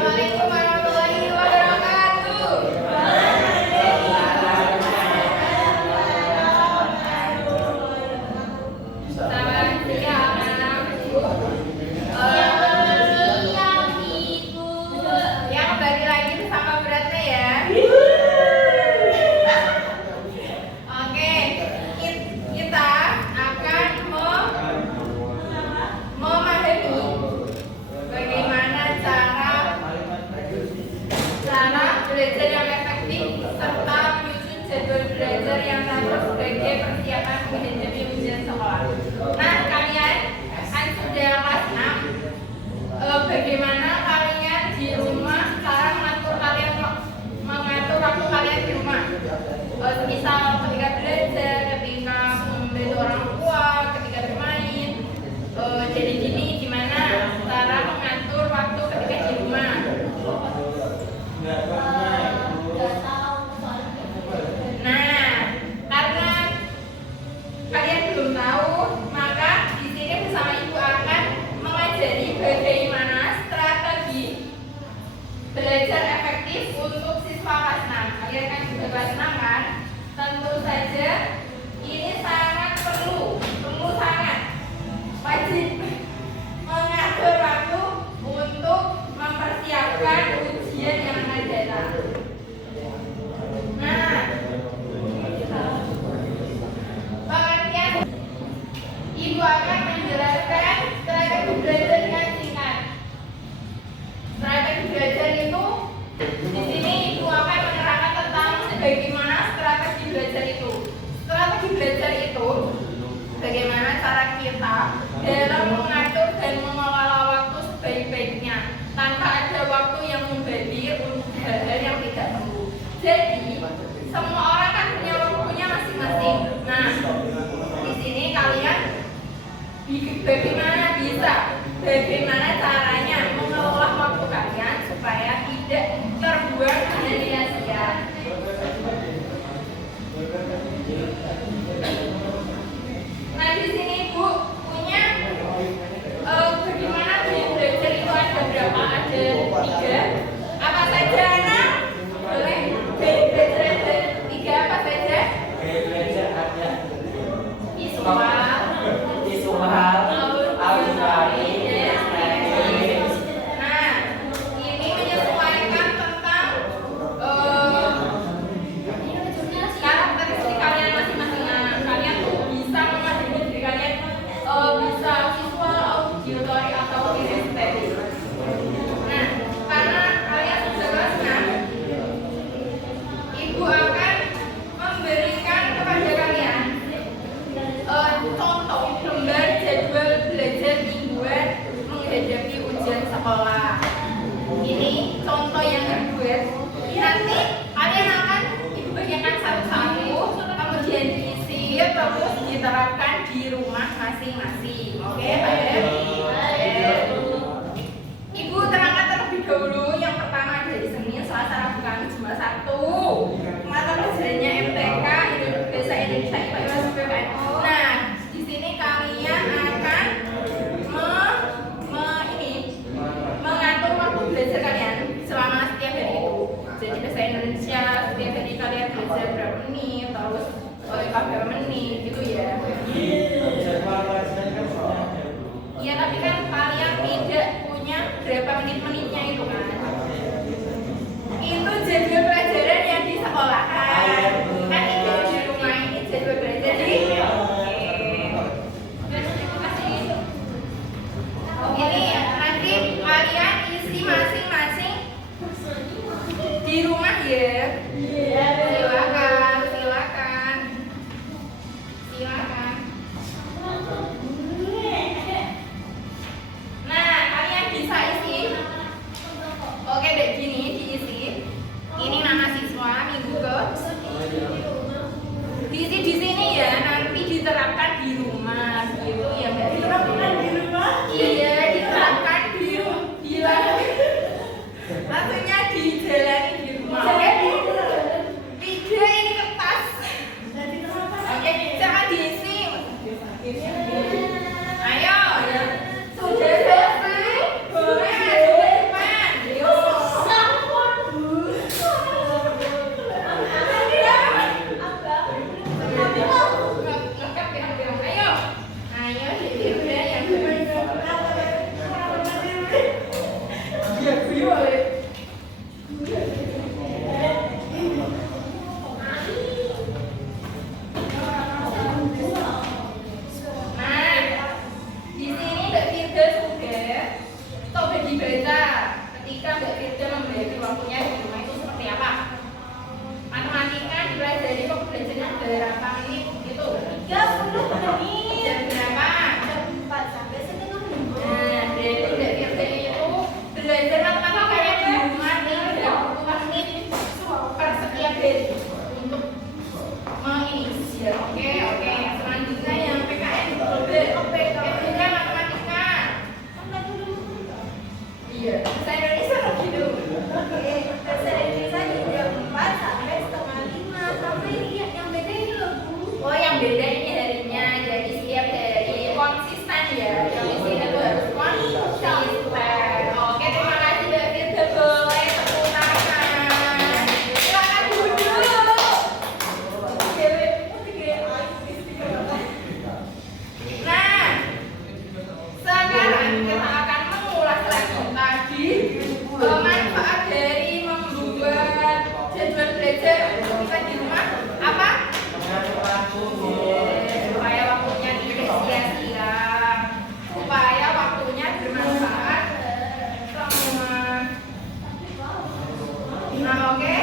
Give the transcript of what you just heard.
Assalamualaikum warahmatullahi wabarakatuh. Selamat siang anak-anakku. Ya, kembali lagi bersama beratnya ya. Oke, kita akan memahami bagaimana cara belajar yang efektif serta menyusun jadwal belajar yang teratur sebagai persiapan menghadapi ujian sekolah. Nah, kalian kan sudah kelas 6. Bagaimana kalian di rumah cara mengatur waktu kalian di rumah? Misal ketika belajar, ketika membantu orang tua, ketika bermain. Jadi gini, gimana cara mengatur waktu ketika di rumah? Nah, karena kalian belum tahu, maka di sini bersama Ibu akan mengajari bagaimana strategi belajar efektif untuk siswa kelas 6. Kalian kan juga kelas 6 kan? Tentu saja ini sangat perlu sangat wajib mengatur waktu untuk mempersiapkan ujian yang akan datang. Nah, pengertian Ibu akan menjelaskan strategi belajar dengan singkat. Strategi belajar itu di sini Ibu akan menerangkan tentang bagaimana strategi belajar itu. Strategi belajar itu bagaimana cara kita dalam mengatur dan mengelola waktu sebaik-baiknya tanpa ada waktu yang membagi untuk hal-hal yang tidak perlu. Jadi semua orang kan punya waktunya masing-masing. Nah, di sini kalian bagaimana caranya mengelola waktu kalian supaya tidak terbuang dengan sia-sia. Nah, di sini Ibu punya bagaimana belajar itu ada berapa? Ada 3. Apa saja anak? Boleh belajar ada 3 apa saja? Belajar ada Visual, auditory, nah, ini menyesuaikan tentang karakteristik kalian masing-masing. Kalian tuh bisa memahami diri kalian bisa visual, auditory atau kinestetik. Nah, karena kalian sudah kelas 6, Ibu akan memberikan kepada kalian contoh lembar jadwal belajar mingguan menghadapi ujian sekolah. Ini contoh yang dibuat. Nanti kalian akan Ibu bagikan satu-satu, kemudian diisi terus diterapkan di rumah masing-masing. Oke, baik. Ibu terangkan terlebih dahulu. Yang pertama dari Senin, Selasa, Rabu, Kamis, Jumat, Sabtu. Mata pelajarannya MTK, Bahasa Indonesia, IPA, PPN. Nah, di sini kalian akan mengatur waktu belajar kalian selama setiap hari itu. Jadi bahasa Indonesia setiap hari kalian belajar berapa menit, terus IPA berapa menit, gitu ya. Iya, tapi kan kalian tidak punya berapa menit-menitnya itu kan. Itu jadwal pelajaran yang di sekolah kan itu di rumah ini jadwal belajar di ini nanti kalian isi masing-masing di rumah ya. Silakan. Nah, kalian bisa isi. Oke deh, gini diisi. Ini nama siswa minggu ke. Diisi di sini ya, nanti diterapkan di rumah. Gitu ya, Mbak. Diterapkan di rumah? Iya, diterapkan di rumah. Maksudnya dijalani di rumah. di sini Mbak Firda sudah coba dibaca ketika Mbak Firda membagi waktunya di rumah itu seperti apa? Matematika dipelajari kok belajarnya berapa menit itu? 30 menit. Jam berapa? Jam 4 sampai setengah 5. Nah, dari Mbak Firda itu belajar matematikanya di rumah 30 menit per setiap hari untuk menginisial. Oke. Selanjutnya yang PKN PKN matematika. Sampai dulu. Iya, saya Indonesia gitu. Oke, bahasa Indonesia di jam 4 sampai setengah 5. Sampai yang beda ini loh, Bu. Oh, yang beda ini harinya. Jadi setiap hari konsisten ya. Yang di sini tuh harus konsisten. Oke, terima kasih Mbak Firda. Boleh tepuk tangan. Silakan duduk. Nah, sekarang kita akan mengulas lagi tadi manfaat dari membuat jadwal belajar kita di rumah apa? Supaya waktunya tidak sia-sia, supaya waktunya bermanfaat semua. Nah, oke.